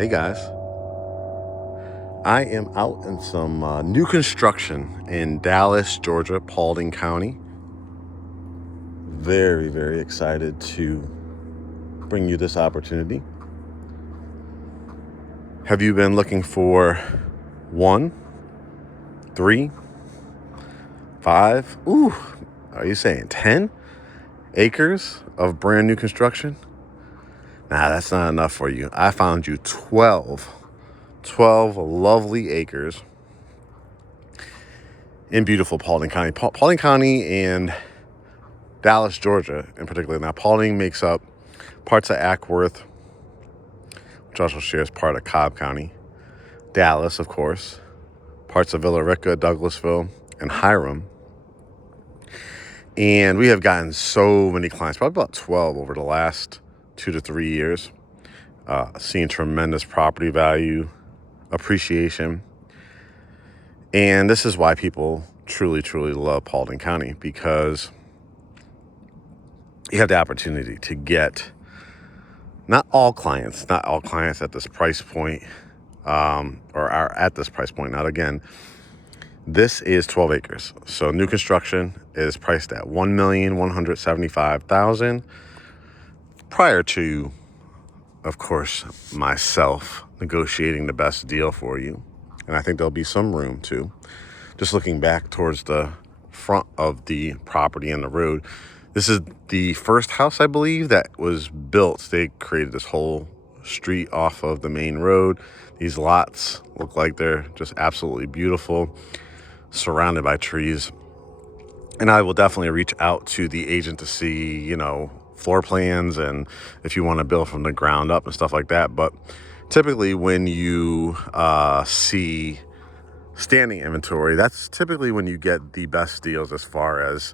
Hey guys, I am out in some new construction in Dallas, Georgia, Paulding County. Very, very excited to bring you this opportunity. Have you been looking for 1, 3, 5, are you saying 10 acres of brand new construction? Nah, that's not enough for you. I found you 12 lovely acres in beautiful Paulding County. Paulding County and Dallas, Georgia in particular. Now, Paulding makes up parts of Ackworth, which also shares part of Cobb County. Dallas, of course. Parts of Villa Rica, Douglasville, and Hiram. And we have gotten so many clients, probably about 12 over the last 2 to 3 years, seeing tremendous property value appreciation. And this is why people truly, truly love Paulding County, because you have the opportunity to get not all clients at this price point, or are at this price point. Not again. This is 12 acres. So new construction is priced at $1,175,000. Prior to, of course, myself negotiating the best deal for you, and I think there'll be some room too. Just looking back towards the front of the property and the road. This is the first house, I believe, that was built. They created this whole street off of the main road. These lots look like they're just absolutely beautiful, surrounded by trees. And I will definitely reach out to the agent to see, floor plans and if you want to build from the ground up and stuff like that. But typically when you see standing inventory, that's typically when you get the best deals, as far as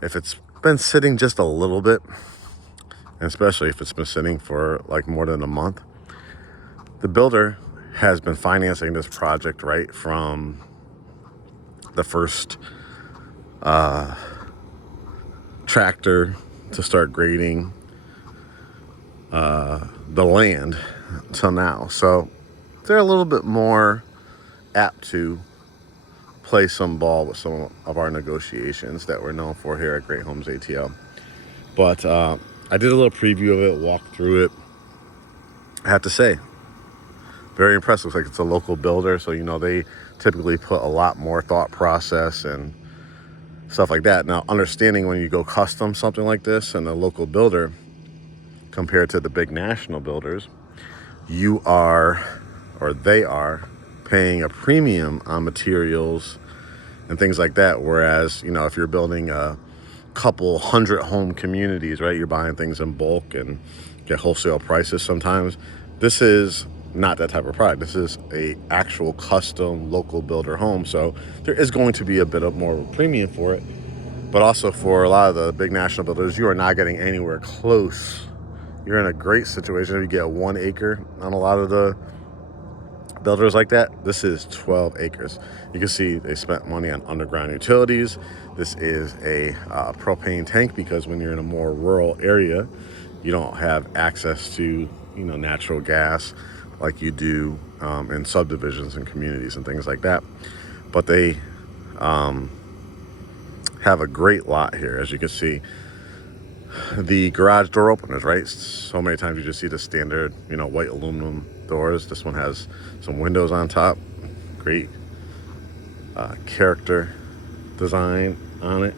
if it's been sitting just a little bit, and especially if it's been sitting for like more than a month. The builder has been financing this project right from the first tractor to start grading the land till now. So they're a little bit more apt to play some ball with some of our negotiations that we're known for here at GreatHomesATL. But I did a little preview of it, walked through it. I have to say, very impressed. Looks like it's a local builder, so they typically put a lot more thought process and stuff like that. Now, understanding when you go custom something like this and a local builder compared to the big national builders, they are paying a premium on materials and things like that. Whereas, if you're building a couple hundred home communities, right, you're buying things in bulk and get wholesale prices sometimes. This is not that type of product. This is a actual custom local builder home. So there is going to be a bit of more of a premium for it. But also for a lot of the big national builders, you are not getting anywhere close. You're in a great situation if you get 1 acre on a lot of the builders like that. This is 12 acres. You can see they spent money on underground utilities. This is a propane tank, because when you're in a more rural area, you don't have access to natural gas like you do in subdivisions and communities and things like that. But they have a great lot here. As you can see, the garage door openers, right? So many times you just see the standard white aluminum doors. This one has some windows on top. Great character design on it.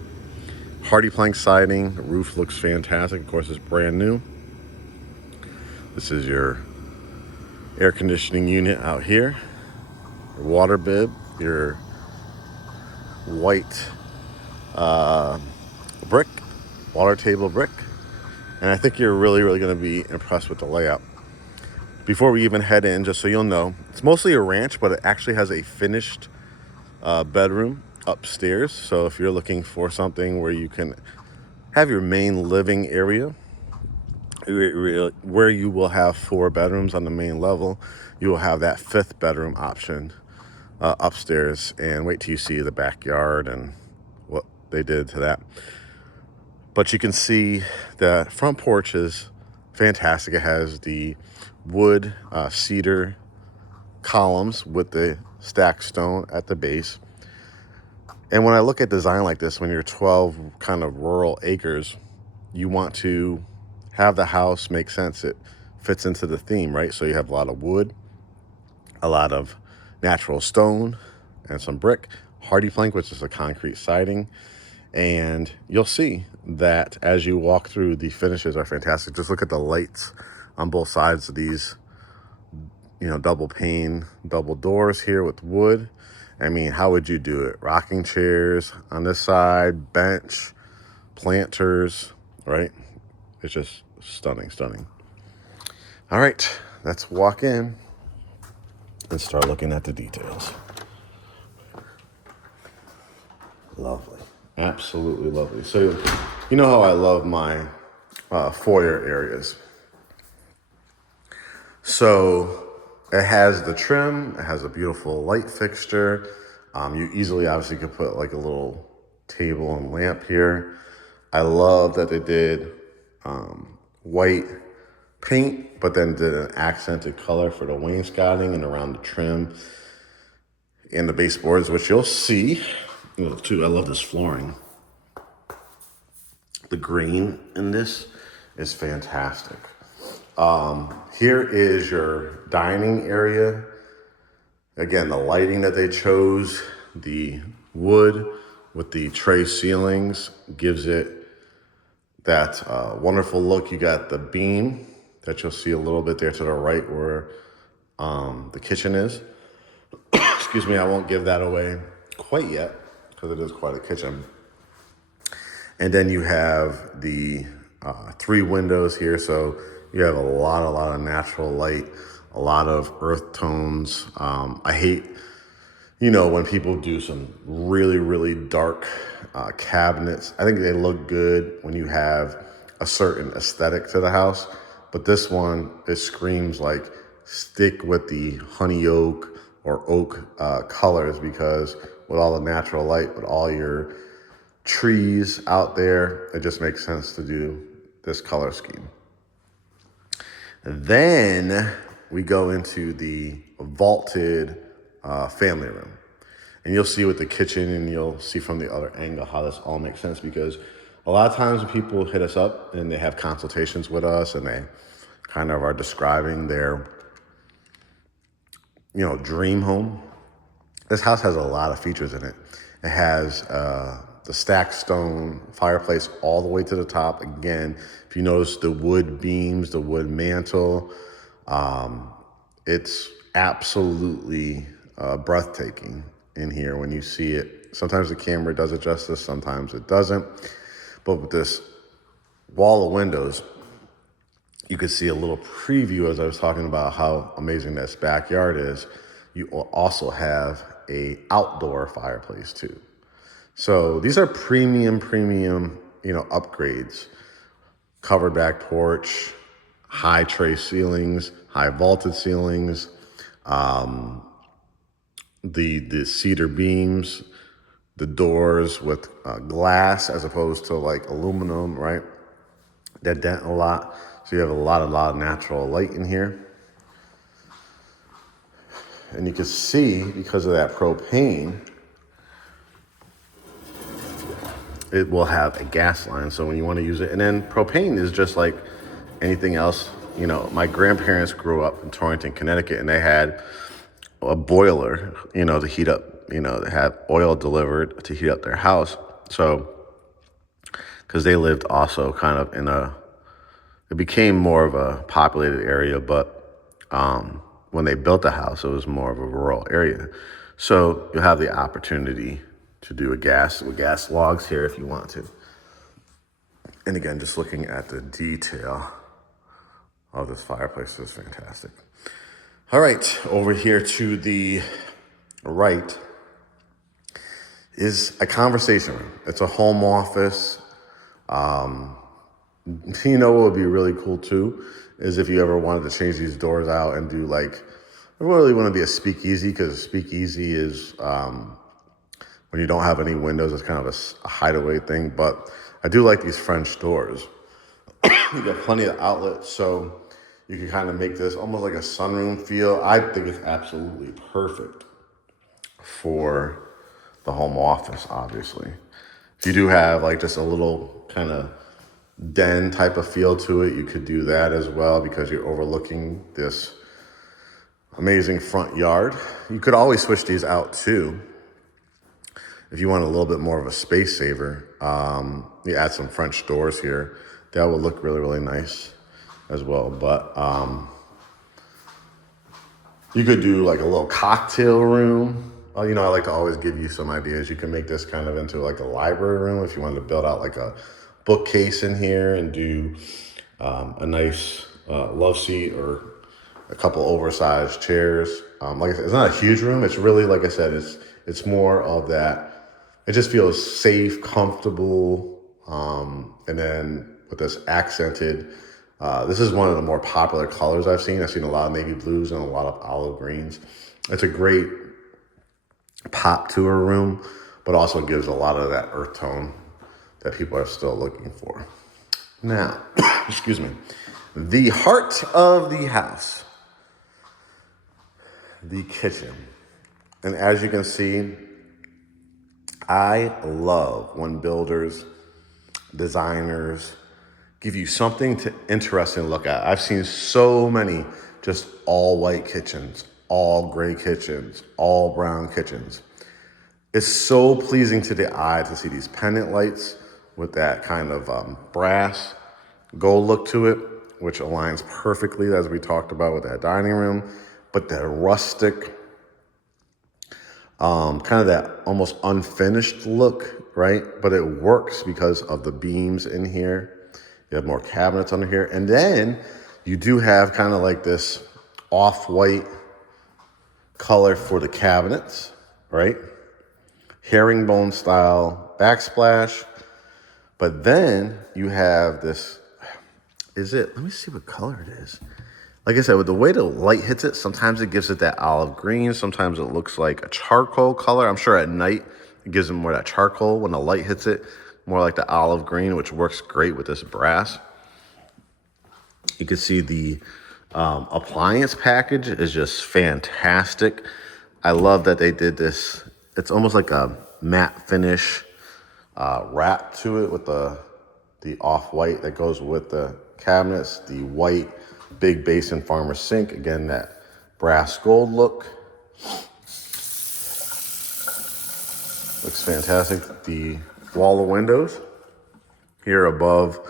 Hardy plank siding. The roof looks fantastic. Of course, it's brand new. This is your air conditioning unit out here. Your water bib. Your white brick, water table brick. And I think you're really, really going to be impressed with the layout. Before we even head in, just so you'll know, it's mostly a ranch, but it actually has a finished bedroom upstairs. So if you're looking for something where you can have your main living area, where you will have 4 bedrooms on the main level, you will have that 5th bedroom option upstairs. And wait till you see the backyard and what they did to that. But you can see the front porch is fantastic. It has the wood, cedar columns with the stacked stone at the base. And when I look at design like this, when you're 12 kind of rural acres, you want to have the house make sense. It fits into the theme, right? So you have a lot of wood, a lot of natural stone, and some brick, hardy plank, which is a concrete siding. And you'll see that as you walk through, the finishes are fantastic. Just look at the lights on both sides of these, double pane, double doors here with wood. I mean, how would you do it? Rocking chairs on this side, bench, planters, right? It's just stunning, stunning. All right, let's walk in and start looking at the details. Lovely. Absolutely lovely. So, you know how I love my foyer areas. So it has the trim, it has a beautiful light fixture. You easily obviously could put like a little table and lamp here. I love that they did white paint, but then did an accented color for the wainscoting and around the trim and the baseboards, which you'll see. Too, I love this flooring. The green in this is fantastic. Here is your dining area. Again, the lighting that they chose, the wood with the tray ceilings gives it that wonderful look. You got the beam that you'll see a little bit there to the right where the kitchen is. Excuse me, I won't give that away quite yet because it is quite a kitchen. And then you have the 3 windows here, so you have a lot of natural light, a lot of earth tones. I hate, when people do some really dark cabinets. I think they look good when you have a certain aesthetic to the house, but this one, it screams like stick with the honey oak or oak colors, because with all the natural light, with all your trees out there, it just makes sense to do this color scheme. Then we go into the vaulted family room. And you'll see with the kitchen, and you'll see from the other angle how this all makes sense, because a lot of times when people hit us up and they have consultations with us and they kind of are describing their, dream home, this house has a lot of features in it. It has the stacked stone fireplace all the way to the top. Again, if you notice the wood beams, the wood mantle, it's absolutely breathtaking in here when you see it. Sometimes the camera does it justice, sometimes it doesn't. But with this wall of windows, you could see a little preview as I was talking about how amazing this backyard is. You also have a outdoor fireplace too. So these are premium, upgrades. Covered back porch, high tray ceilings, high vaulted ceilings, the cedar beams, the doors with glass as opposed to like aluminum, right? That dent a lot. So you have a lot of natural light in here. And you can see, because of that propane, it will have a gas line. So when you want to use it, and then propane is just like anything else. My grandparents grew up in Torrington, Connecticut, and they had a boiler, to heat up, they had oil delivered to heat up their house. So, because they lived also kind of it became more of a populated area, but when they built the house, it was more of a rural area. So you'll have the opportunity to do with gas logs here if you want to. And again, just looking at the detail of this fireplace is fantastic. All right, over here to the right is a conversation room. It's a home office. What would be really cool too is if you ever wanted to change these doors out and do like, I really want to be a speakeasy, because speakeasy is when you don't have any windows, it's kind of a hideaway thing. But I do like these French doors. You got plenty of outlets, so You can kind of make this almost like a sunroom feel. I think it's absolutely perfect for the home office, obviously. If you do have like just a little kind of den type of feel to it, you could do that as well because you're overlooking this amazing front yard. You could always switch these out too. If you want a little bit more of a space saver, you add some French doors here. That would look really, really nice as well. But you could do like a little cocktail room. You know, I like to always give you some ideas. You can make this kind of into like a library room if you wanted to build out like a bookcase in here and do a nice love seat or a couple oversized chairs. Like I said, it's not a huge room. It's really, like I said, it's more of that. It just feels safe, comfortable, and then with this accented. This is one of the more popular colors I've seen. I've seen a lot of navy blues and a lot of olive greens. It's a great pop to a room, but also gives a lot of that earth tone that people are still looking for. Now, excuse me, the heart of the house, the kitchen. And as you can see, I love when builders, designers give you something to interesting to look at. I've seen so many just all white kitchens, all gray kitchens, all brown kitchens. It's so pleasing to the eye to see these pendant lights with that kind of brass gold look to it, which aligns perfectly, as we talked about, with that dining room. But that rustic, kind of that almost unfinished look, right? But it works because of the beams in here. You have more cabinets under here. And then you do have kind of like this off-white color for the cabinets, right? Herringbone style backsplash. But then you have this, let me see what color it is. Like I said, with the way the light hits it, sometimes it gives it that olive green. Sometimes it looks like a charcoal color. I'm sure at night it gives it more that charcoal. When the light hits it, more like the olive green, which works great with this brass. You can see the appliance package is just fantastic. I love that they did this. It's almost like a matte finish wrap to it with the off-white that goes with the cabinets, the white big basin farmer sink. Again, that brass gold look. Looks fantastic. The wall of windows here above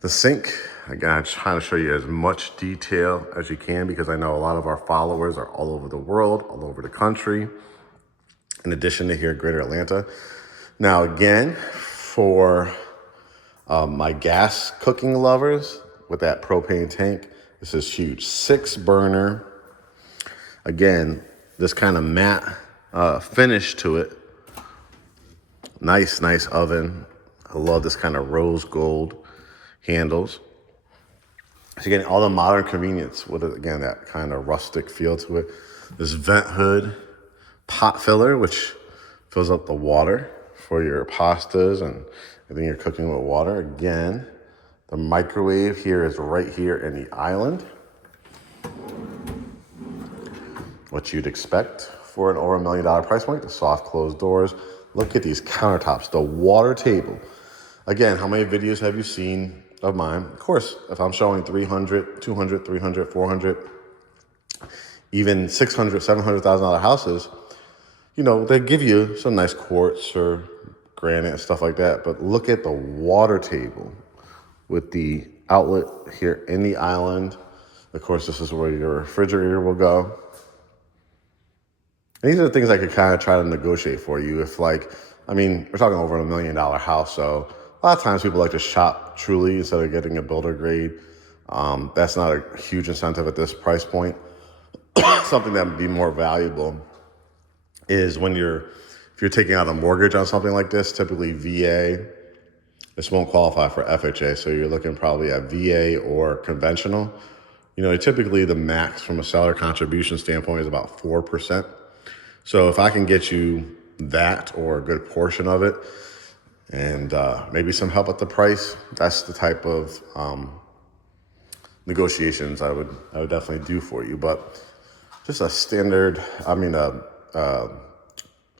the sink. Again, I'm trying to show you as much detail as you can because I know a lot of our followers are all over the world, all over the country, in addition to here in Greater Atlanta. Now, again, for my gas cooking lovers with that propane tank, this is huge. 6-burner. Again, this kind of matte finish to it. Nice oven. I love this kind of rose gold handles. So you're getting all the modern convenience with, again, that kind of rustic feel to it. This vent hood pot filler, which fills up the water for your pastas and everything you're cooking with water. Again, the microwave here is right here in the island. What you'd expect for an over $1 million price point, the soft closed doors. Look at these countertops, the water table. Again, how many videos have you seen of mine? Of course, if I'm showing 300, 200, 300, 400, even $600,000, $700,000 houses, you know, they give you some nice quartz or granite and stuff like that. But look at the water table with the outlet here in the island. Of course, this is where your refrigerator will go. And these are the things I could kind of try to negotiate for you. If we're talking over $1 million house, so a lot of times people like to shop truly instead of getting a builder grade. That's not a huge incentive at this price point. Something that would be more valuable is if you're taking out a mortgage on something like this, typically VA, this won't qualify for FHA. So you're looking probably at VA or conventional. You know, typically the max from a seller contribution standpoint is about 4%. So if I can get you that or a good portion of it and maybe some help at the price, that's the type of negotiations I would definitely do for you. But just a standard,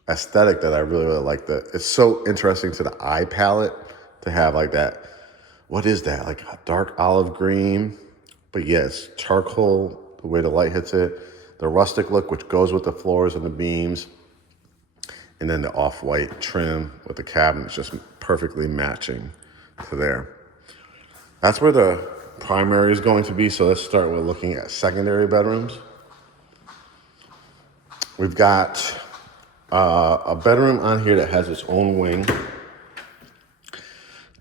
aesthetic that I really, really like. That it's so interesting to the eye palette to have like that. What is that? Like a dark olive green, but yes, charcoal, the way the light hits it, the rustic look, which goes with the floors and the beams, and then the off-white trim with the cabinets just perfectly matching to there. That's where the primary is going to be. So let's start with looking at secondary bedrooms. We've got a bedroom on here that has its own wing,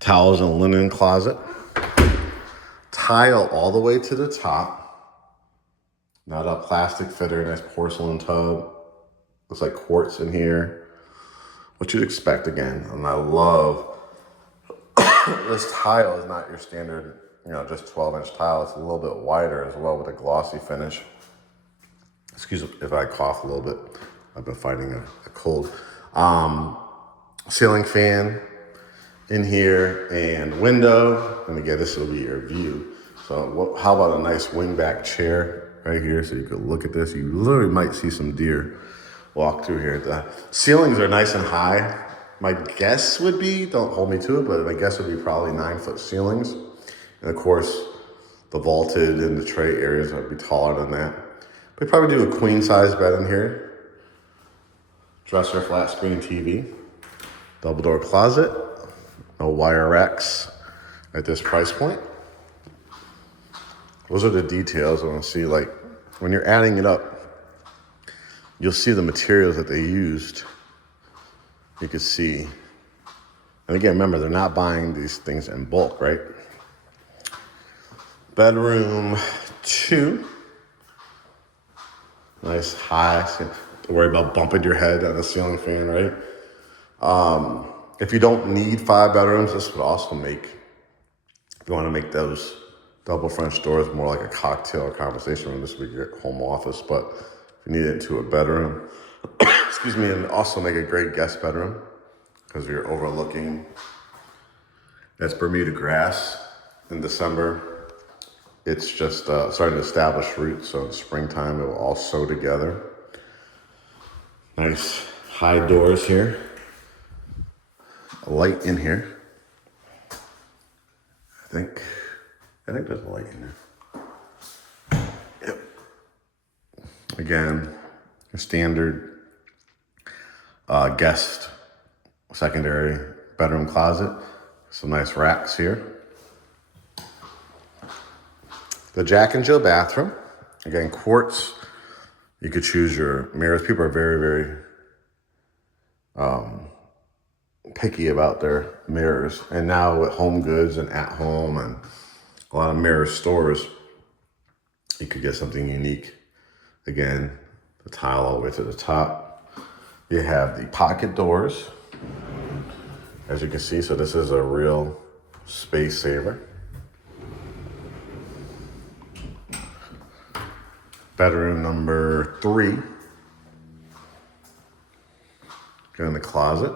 towels and linen closet, tile all the way to the top, not a plastic fitter, nice porcelain tub, looks like quartz in here, what you'd expect again. And I love this tile is not your standard, just 12-inch tile. It's a little bit wider as well with a glossy finish. Excuse me if I cough a little bit. I've been fighting a cold. Ceiling fan in here and window. And again, this will be your view. So how about a nice wingback chair right here so you could look at this. You literally might see some deer walk through here. The ceilings are nice and high. My guess would be, don't hold me to it, but my guess would be probably 9-foot ceilings. And of course, the vaulted and the tray areas would be taller than that. We probably do a queen size bed in here. Dresser, flat screen TV, double door closet, no wire racks at this price point. Those are the details I want to see. Like when you're adding it up, you'll see the materials that they used. You can see, and again, remember, they're not buying these things in bulk, right? Bedroom 2. Nice high, so don't worry about bumping your head on the ceiling fan, right? If you don't need 5 bedrooms, this would also make, if you want to make those double French doors more like a cocktail or conversation room, this would be your home office. But if you need it into a bedroom, excuse me, and also make a great guest bedroom because you're overlooking, that's Bermuda grass in December. It's just starting to establish roots, so in springtime it will all sow together. Nice high doors here. A light in here. I think there's a light in there. Yep. Again, your standard guest secondary bedroom closet. Some nice racks here. The Jack and Jill bathroom. Again, quartz. You could choose your mirrors. People are very, very picky about their mirrors. And now with Home Goods and At Home and a lot of mirror stores, you could get something unique. Again, the tile all the way to the top. You have the pocket doors, as you can see. So this is a real space saver. Bedroom number 3. Go in the closet.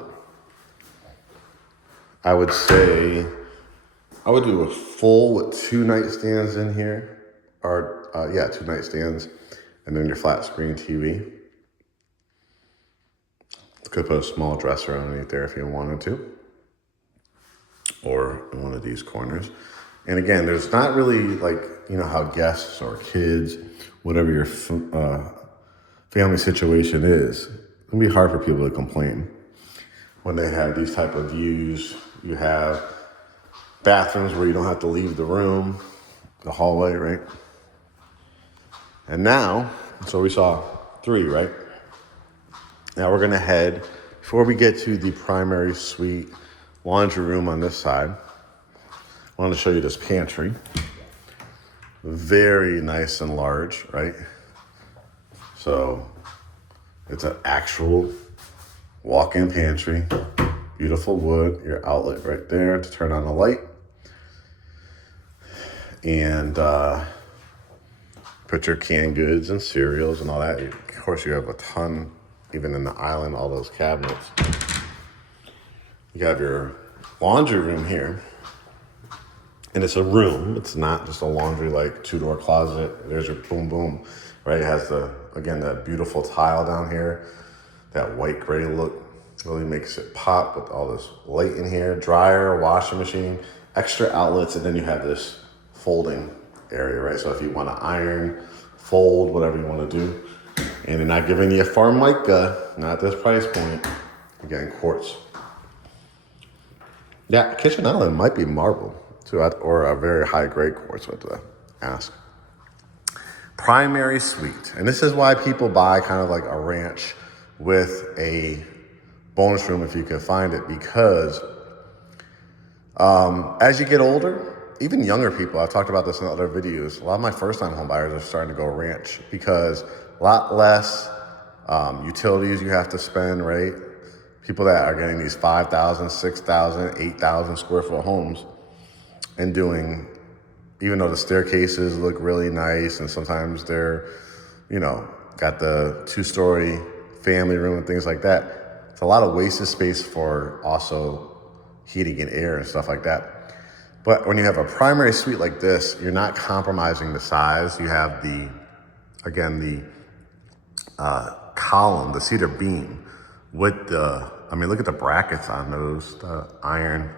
I would say I would do a full with 2 nightstands in here. Or, 2 nightstands. And then your flat screen TV. Could put a small dresser underneath there if you wanted to. Or in one of these corners. And again, there's not really like, how guests or kids, whatever your family situation is, it can be hard for people to complain when they have these type of views. You have bathrooms where you don't have to leave the room, the hallway, right? And now, so we saw 3, right? Now we're gonna head, before we get to the primary suite laundry room on this side, I want to show you this pantry. Very nice and large, right? So it's an actual walk-in pantry. Beautiful wood, your outlet right there to turn on the light. And put your canned goods and cereals and all that. Of course, you have a ton, even in the island, all those cabinets. You have your laundry room here. And it's a room. It's not just a laundry, like, two-door closet. There's your boom, boom, right? It has again, that beautiful tile down here. That white gray look really makes it pop with all this light in here. Dryer, washing machine, extra outlets, and then you have this folding area, right? So if you want to iron, fold, whatever you want to do. And they're not giving you a Formica, not this price point. Again, quartz. Yeah, kitchen island might be marble too, or a very high grade quartz, what to ask. Primary suite. And this is why people buy kind of like a ranch with a bonus room if you can find it, because as you get older, even younger people, I've talked about this in other videos, a lot of my first time home buyers are starting to go ranch because a lot less utilities you have to spend, right? People that are getting these 5,000, 6,000, 8,000 square foot homes and doing, even though the staircases look really nice and sometimes they're, got the 2-story family room and things like that. It's a lot of wasted space for also heating and air and stuff like that. But when you have a primary suite like this, you're not compromising the size. You have the column, the cedar beam with look at the brackets on those, the iron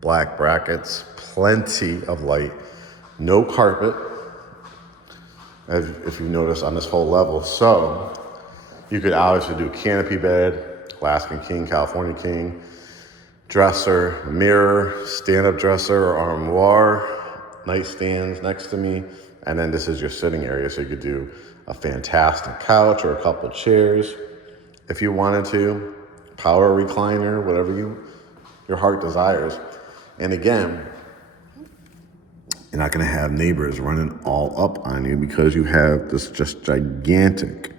black brackets, plenty of light, no carpet, as if you notice on this whole level. So you could obviously do canopy bed, Alaskan king, California king, dresser, mirror, stand-up dresser or armoire, nightstands next to me, and then this is your sitting area, so you could do a fantastic couch or a couple chairs if you wanted to, power recliner, whatever your heart desires. And again, you're not going to have neighbors running all up on you because you have this just gigantic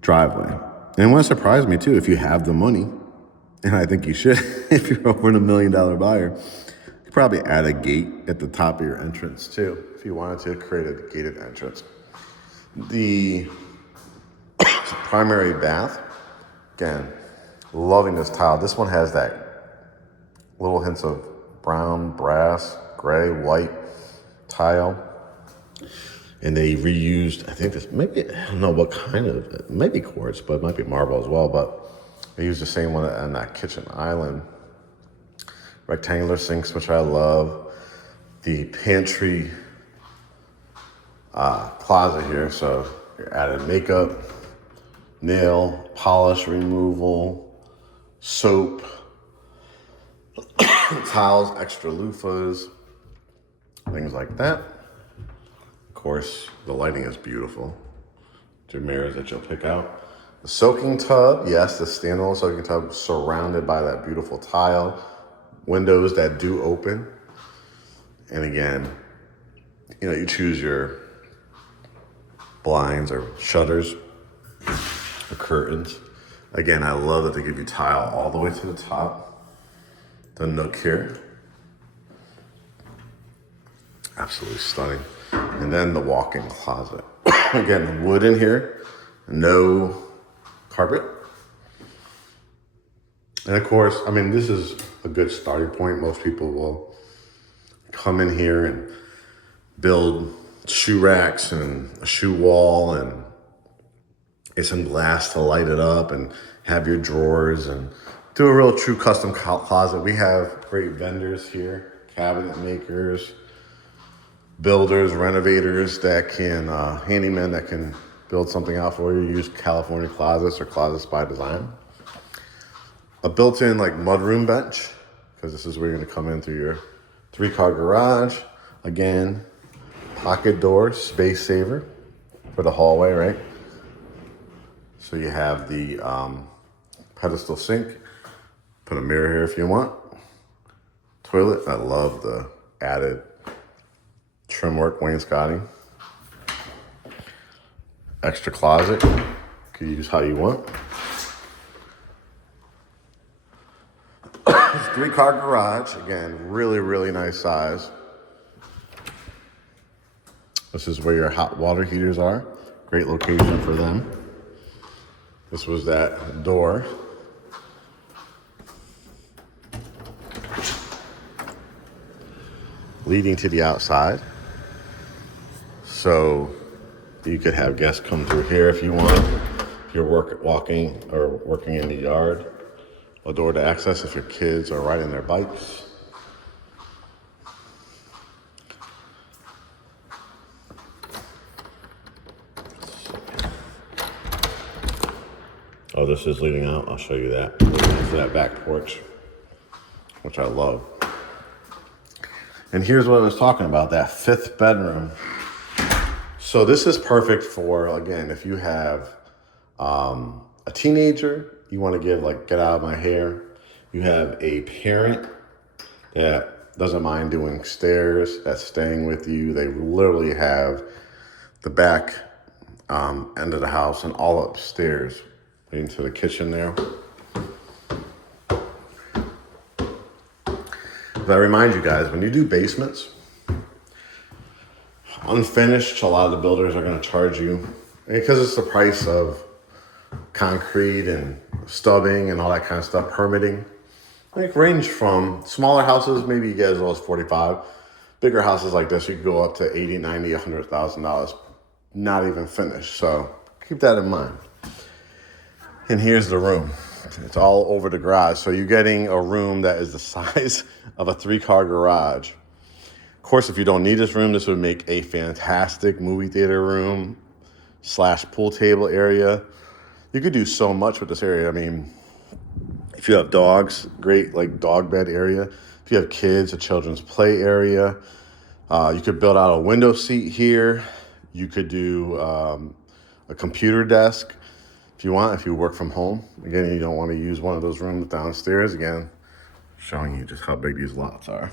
driveway. And what surprised me too, if you have the money, and I think you should, if you're over $1 million buyer, you probably add a gate at the top of your entrance too, if you wanted to create a gated entrance. The primary bath, again, loving this tile. This one has that little hints of brown, brass, gray, white tile. And they reused, I think this, maybe, I don't know what kind of, maybe quartz, but it might be marble as well, but they used the same one on that kitchen island. Rectangular sinks, which I love. The pantry closet here, so your added makeup, nail polish removal, soap, towels, extra loofahs, things like that. Of course, the lighting is beautiful. Your mirrors that you'll pick out. The soaking tub, yes, the standalone soaking tub surrounded by that beautiful tile. Windows that do open. And again, you choose your blinds or shutters or curtains. Again, I love that they give you tile all the way to the top. The nook here. Absolutely stunning. And then the walk-in closet. Again, wood in here, no carpet. And of course, this is a good starting point. Most people will come in here and build shoe racks and a shoe wall and get some glass to light it up and have your drawers and do a real true custom closet. We have great vendors here, cabinet makers, builders, renovators that can, handymen that can build something out for you. Use California closets or closets by design. A built-in mudroom bench, because this is where you're gonna come in through your 3-car garage. Again, pocket door, space saver for the hallway, right? So you have the pedestal sink. Put a mirror here if you want. Toilet, I love the added trim work wainscoting. Extra closet, you can use how you want. 3-car garage, again, really, really nice size. This is where your hot water heaters are. Great location for them. This was that door. leading to the outside. So you could have guests come through here if you want. If you're walking or working in the yard, a door to access if your kids are riding their bikes. Oh, this is leading out. I'll show you that. Leading into that back porch, which I love. And here's what I was talking about, that 5th bedroom. So this is perfect for, again, if you have a teenager, you want to give like get out of my hair. You have a parent that doesn't mind doing stairs, that's staying with you. They literally have the back end of the house and all upstairs into the kitchen there. But I remind you guys, when you do basements, unfinished, a lot of the builders are going to charge you, because it's the price of concrete and stubbing and all that kind of stuff, permitting. Like range from smaller houses, maybe you get as low as 45. Bigger houses like this, you could go up to 80, 90, $100,000, not even finished. So keep that in mind. And here's the room. It's all over the garage. So you're getting a room that is the size of a 3-car garage. Of course, if you don't need this room, this would make a fantastic movie theater room / pool table area. You could do so much with this area. I mean, if you have dogs, great like dog bed area. If you have kids, a children's play area. You could build out a window seat here. You could do a computer desk if you want, if you work from home. Again, you don't want to use one of those rooms downstairs. Again, showing you just how big these lots are.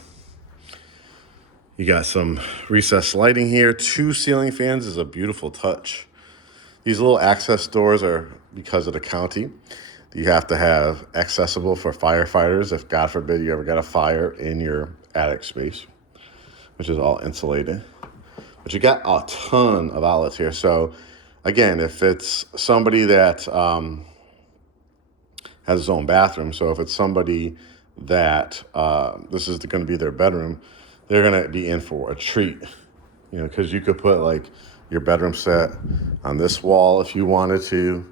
You got some recessed lighting here. 2 ceiling fans is a beautiful touch. These little access doors are because of the county. You have to have accessible for firefighters if, God forbid, you ever got a fire in your attic space, which is all insulated. But you got a ton of outlets here. So, again, if it's somebody that has his own bathroom, so if it's somebody that this is going to be their bedroom, they're going to be in for a treat, you know, because you could put like your bedroom set on this wall if you wanted to.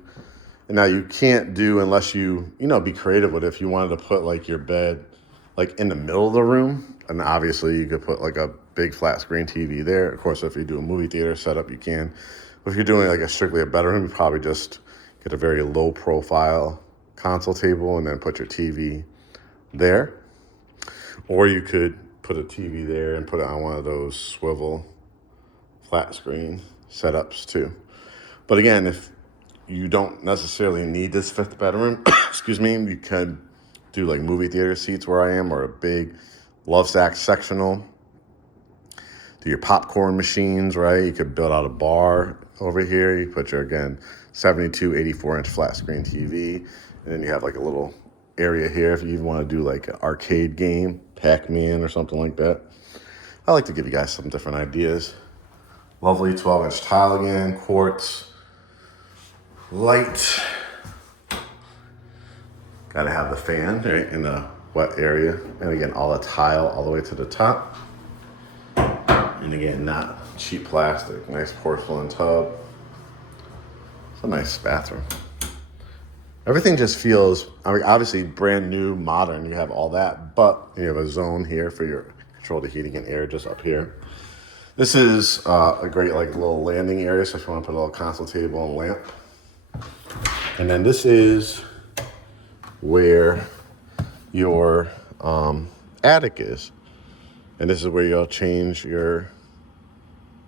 And now you can't do, unless you be creative with it. If you wanted to put like your bed like in the middle of the room, and obviously you could put like a big flat screen TV there. Of course, if you do a movie theater setup, you can. But if you're doing like strictly a bedroom, you probably just get a very low profile console table and then put your TV there. Or you could put a TV there and put it on one of those swivel flat screen setups too. But again, if you don't necessarily need this 5th bedroom, excuse me, you could do like movie theater seats where I am, or a big love sack sectional. Do your popcorn machines, right? You could build out a bar over here. You put your, again, 72, 84-inch flat screen TV. And then you have like a little area here if you even want to do like an arcade game, Pac-Man or something like that. I like to give you guys some different ideas. Lovely 12-inch tile again, quartz, light. Got to have the fan right in the wet area. And again, all the tile all the way to the top. And again, not cheap plastic, nice porcelain tub. It's a nice bathroom. Everything just feels, I mean, obviously brand new, modern, you have all that, but you have a zone here for your control the heating and air just up here. This is a great like little landing area, so if you want to put a little console table and lamp. And then this is where your attic is. And this is where you'll change your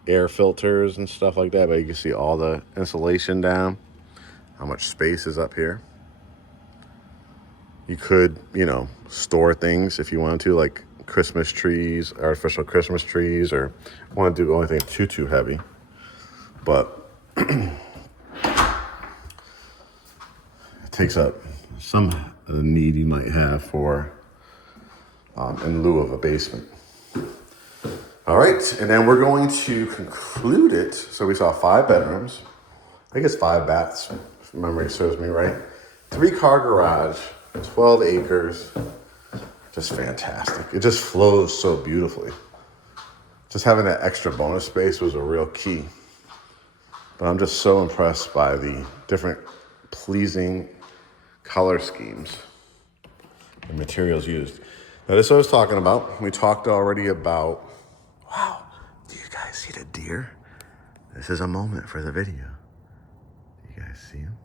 air filters and stuff like that. But you can see all the insulation down, how much space is up here. You could, store things if you wanted to, like Christmas trees, artificial Christmas trees, or want to do anything too heavy. But it takes up some of the need you might have for in lieu of a basement. All right, and then we're going to conclude it. So we saw 5 bedrooms. I think it's 5 baths, if memory serves me right. 3-car garage, 12 acres. Just fantastic. It just flows so beautifully. just having that extra bonus space was a real key. But I'm just so impressed by the different pleasing color schemes and materials used. Now, this is what I was talking about. We talked already about, wow, do you guys see the deer? This is a moment for the video. Do you guys see him?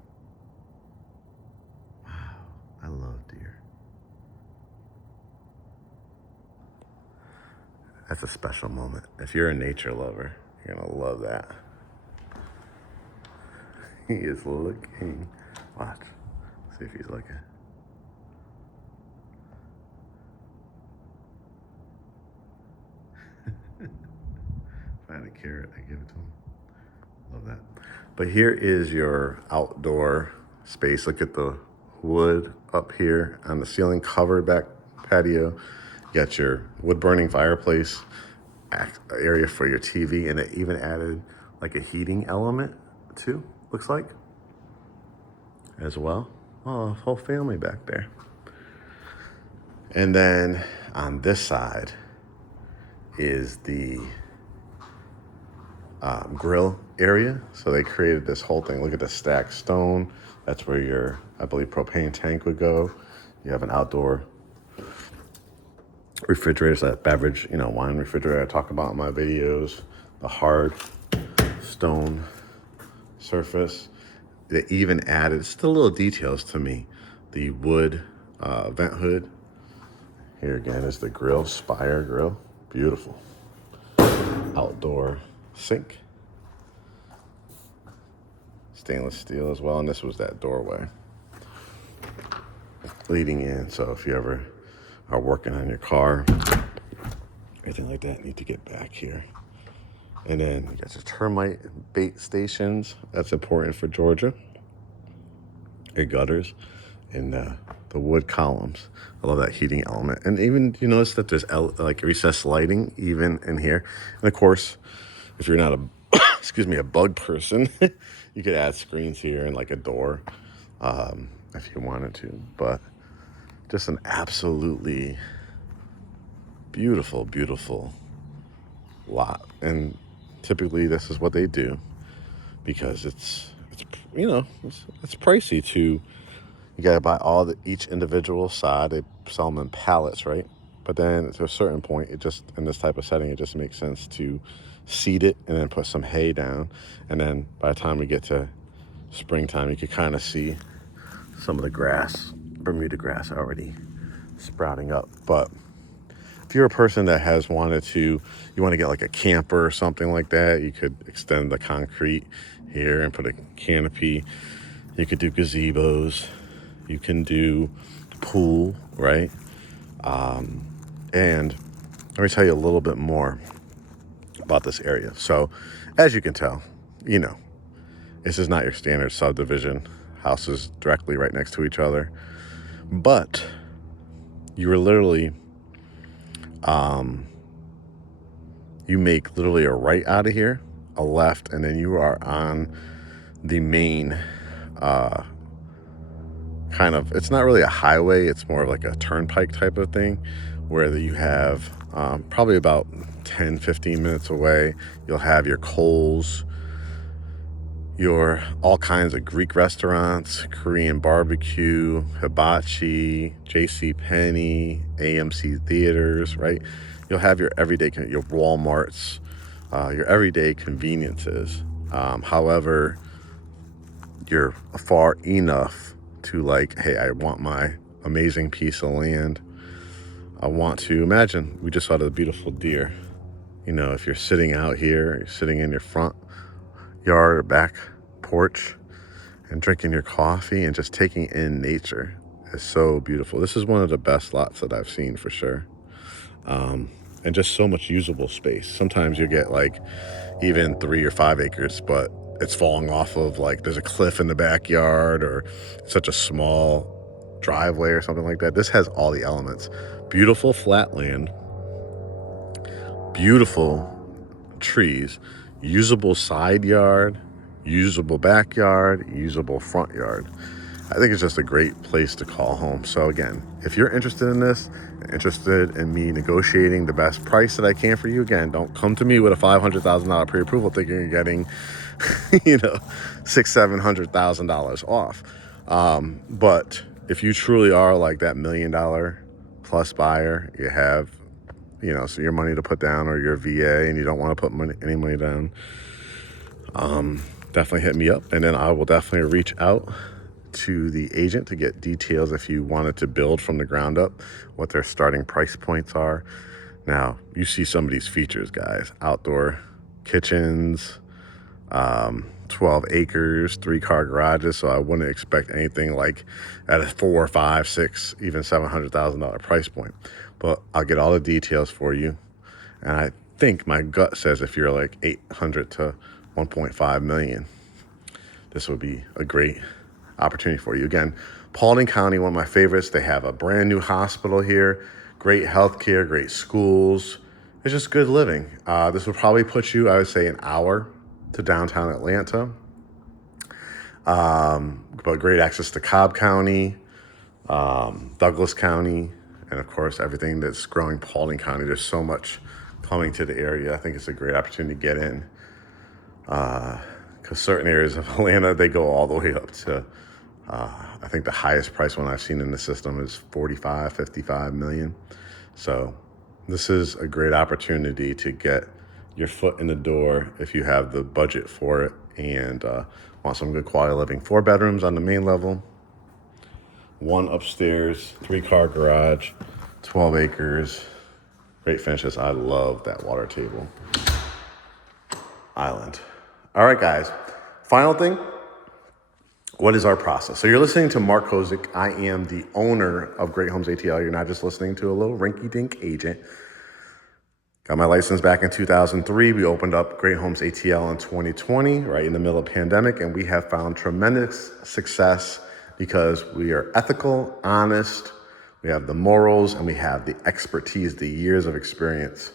Wow, I love deer. That's a special moment. If you're a nature lover, you're gonna love that. He is looking. Watch. See if he's looking. If I had a carrot, I'd give it to him. Love that. But here is your outdoor space. Look at the wood up here on the ceiling, covered back patio. You got your wood burning fireplace area for your TV, and it even added like a heating element too, looks like, as well. Oh, whole family back there. And then on this side is the grill area. So they created this whole thing. Look at the stacked stone. That's where your, I believe, propane tank would go. You have an outdoor refrigerator, so that beverage, wine refrigerator I talk about in my videos. The hard stone surface. They even added, it's the little details to me, the wood vent hood. Here again is the grill, Spire grill. Beautiful. Outdoor sink. Stainless steel as well, and this was that doorway leading in. So if you ever are working on your car, anything like that, need to get back here. And then you got your termite bait stations. That's important for Georgia. Your gutters and the wood columns. I love that heating element. And even you notice that there's like recessed lighting even in here. And of course, if you're not a a bug person, you could add screens here and like a door if you wanted to. But just an absolutely beautiful, beautiful lot. And typically this is what they do because it's pricey to, you gotta buy each individual side. They sell them in pallets, right? But then to a certain point, it just, in this type of setting, it just makes sense to seed it and then put some hay down. And then by the time we get to springtime, you can kind of see some of the grass, Bermuda grass, already sprouting up. But if you're a person that you want to get like a camper or something like that, you could extend the concrete here and put a canopy. You could do gazebos. You can do pool, right? And let me tell you a little bit more about this area. So as you can tell, this is not your standard subdivision, houses directly right next to each other. But you are literally, you make literally a right out of here, a left, and then you are on the main kind of, it's not really a highway, it's more of like a turnpike type of thing, where you have probably about 10-15 minutes away, you'll have your Kohl's, your all kinds of Greek restaurants, Korean barbecue, hibachi, JCPenney, AMC theaters, right? You'll have your everyday, your Walmarts, your everyday conveniences. However, you're far enough to like, hey, I want my amazing piece of land. I want to, imagine, we just saw the beautiful deer. If you're sitting out here, you're sitting in your front yard or back porch and drinking your coffee and just taking in nature is so beautiful. This is one of the best lots that I've seen for sure. And just so much usable space. Sometimes you get like even 3 or 5 acres, but it's falling off of like there's a cliff in the backyard or such a small driveway or something like that. This has all the elements. Beautiful flat land, beautiful trees, usable side yard, usable backyard, usable front yard. I think it's just a great place to call home. So again, if you're interested in this, interested in me negotiating the best price that I can for you, again, don't come to me with a $500,000 pre-approval thinking you're getting, $600,000-$700,000 off. But if you truly are like that $1 million plus buyer, you have, so your money to put down, or your VA, and you don't want to put any money down, definitely hit me up, and then I will definitely reach out to the agent to get details if you wanted to build from the ground up, what their starting price points are. Now, you see some of these features, guys. Outdoor kitchens, 12 acres, 3-car garages. So I wouldn't expect anything like at a 4, 5, 6, even $700,000 price point. But I'll get all the details for you. And I think my gut says if you're like 800 to 1.5 million, this would be a great opportunity for you. Again, Paulding County, one of my favorites. They have a brand new hospital here, great healthcare, great schools. It's just good living. This would probably put you, I would say, an hour to downtown Atlanta. But great access to Cobb County, Douglas County, and of course, everything that's growing Paulding County. There's so much coming to the area. I think it's a great opportunity to get in. Because certain areas of Atlanta, they go all the way up to, I think the highest price one I've seen in the system is 45, 55 million. So this is a great opportunity to get your foot in the door if you have the budget for it and want some good quality living. 4 bedrooms on the main level, 1 upstairs, 3-car garage, 12 acres, great finishes. I love that water table island. All right, guys, final thing. What is our process? So you're listening to Mark Kozik. I am the owner of GreatHomesATL. You're not just listening to a little rinky-dink agent. Got my license back in 2003. We opened up GreatHomesATL in 2020, right in the middle of the pandemic, and we have found tremendous success because we are ethical, honest, we have the morals, and we have the expertise, the years of experience.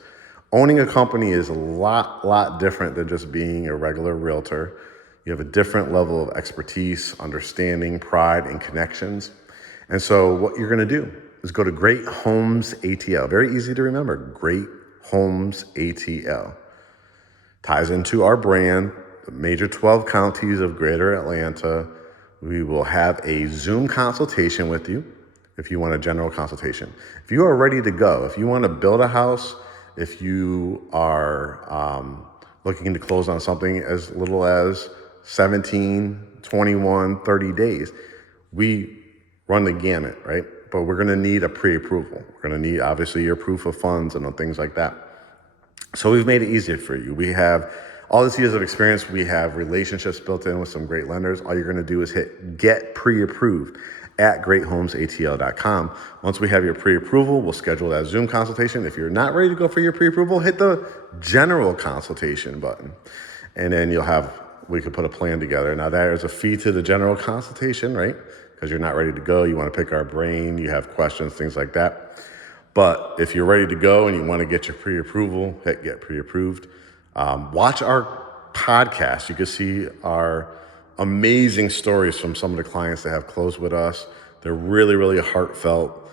Owning a company is a lot different than just being a regular realtor. You have a different level of expertise, understanding, pride, and connections. And so what you're gonna do is go to GreatHomesATL. Very easy to remember, GreatHomesATL. Ties into our brand, the major 12 counties of greater Atlanta. We will have a Zoom consultation with you if you want a general consultation. If you are ready to go, if you wanna build a house, if you are looking to close on something as little as 17, 21, 30 days, we run the gamut, right? But we're gonna need a pre-approval. We're gonna need, obviously, your proof of funds and things like that. So we've made it easier for you. We have all these years of experience. We have relationships built in with some great lenders. All you're gonna do is hit get pre-approved at GreatHomesATL.com. Once we have your pre-approval, we'll schedule that Zoom consultation. If you're not ready to go for your pre-approval, hit the general consultation button. And then we could put a plan together. Now there's a fee to the general consultation, right? Because you're not ready to go, you wanna pick our brain, you have questions, things like that. But if you're ready to go and you wanna get your pre-approval, hit get pre-approved. Watch our podcast. You can see our amazing stories from some of the clients that have closed with us. They're really heartfelt,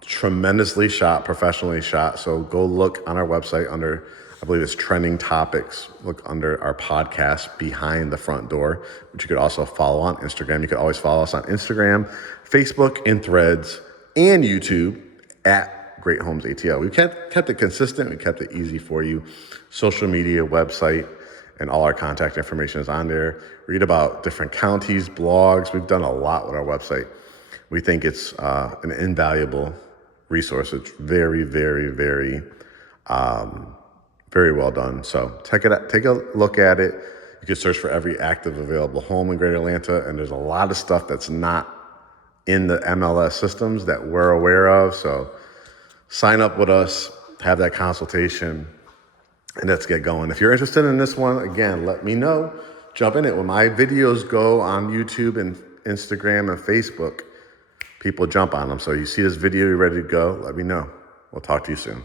tremendously shot, professionally shot. So go look on our website under, I believe it's trending topics. Look under our podcast, Behind the Front Door, which you could also follow on Instagram. You could always follow us on Instagram, Facebook, and Threads, and YouTube at GreatHomesATL. We kept it consistent. We kept it easy for you. Social media, website, and all our contact information is on there. Read about different counties, blogs. We've done a lot with our website. We think it's an invaluable resource. It's very well done. So take a look at it. You can search for every active available home in Greater Atlanta, and there's a lot of stuff that's not in the MLS systems that we're aware of. So sign up with us, have that consultation, and let's get going. If you're interested in this one, again, let me know. Jump in it. When my videos go on YouTube and Instagram and Facebook, people jump on them. So you see this video, you're ready to go, let me know. We'll talk to you soon.